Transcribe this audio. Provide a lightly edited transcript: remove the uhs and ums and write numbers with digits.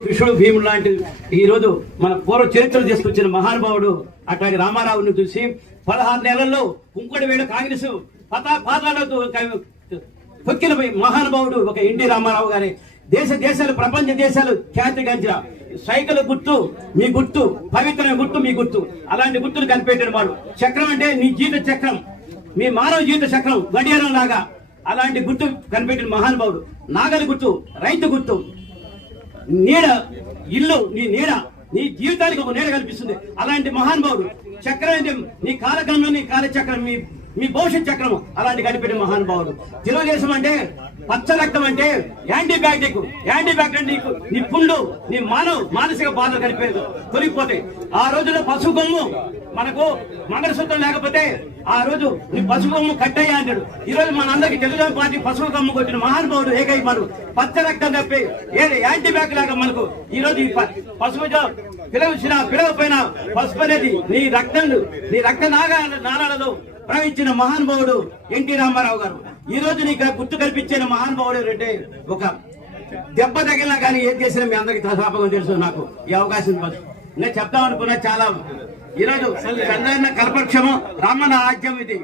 కృష్ణుడు భీముడు లాంటి ఈ రోజు మన పూర్వ చరిత్రలు తీసుకొచ్చిన మహానుభావుడు అట్లాంటి రామారావుని చూసి 16 నెలల్లో కుంకుడి వేడు కాంగ్రెస్ పాతాలతో తొక్కిన మహానుభావుడు ఒక ఎన్టీ రామారావు గారి దేశాలు ప్రపంచ దేశాలు ఖ్యాతిగాంచిన సైకిల్ గుర్తు మీ గుర్తు, పవిత్రమైన గుర్తు మీ గుర్తు. అలాంటి గుర్తులు కనిపెట్టిన వాడు. చక్రం అంటే నీ జీవిత చక్రం, మీ మానవ జీవిత చక్రం గడియారం లాగా అలాంటి గుర్తు కనిపెట్టిన మహానుభావుడు. నాగలి గుర్తు, రైతు గుర్తు, నీడ, ఇల్లు నీ నీడ, నీ జీవితానికి ఒక నీడ కనిపిస్తుంది. అలాంటి మహానుభావుడు. చక్రం అంటే నీ కాలగమనం, నీ కాలచక్రం, మీ భవిష్యత్ చక్రం అలాంటి కనిపెట్టిన మహానుభావుడు. తెలుగుదేశం అంటే పచ్చ రక్తం అంటే యాంటీబయాటిక్ నీకు నీ పుండు, నీ మానసిక బాధలు కనిపేది తొలిగిపోతాయి. ఆ రోజుల్లో పసుపు కొమ్ము మనకు మంగళసూత్రం లేకపోతే ఆ రోజు నీ పసుపు కొమ్ము కట్టయ్యా అంటాడు. ఈ రోజు మనందరికి తెలుగుదేశం పార్టీ పసుపు కొమ్ము కొట్టిన మహానుభావుడు ఏకై మనకు పచ్చ రక్తం తప్పి ఏది యాంటీబయాటిక్ లాగా మనకు ఈ రోజు పసుపు పిలవపోయిన పసుపు అనేది నీ రక్త నారాలలో ప్రవహించిన మహానుభావుడు ఎన్టీ రామారావు గారు. ఈ రోజు నీకు గుర్తు కల్పించిన మహానుభావుడు అంటే ఒక దెబ్బ తగిలినా కానీ ఏం చేసినా మీ అందరికి తసాపకం తెలుసు. నాకు ఈ అవకాశం నేను చెప్తామనుకున్నా చాలా. ఈరోజు చంద్రన్న కల్పక్షము రామన్న ఆజ్యం ఇది.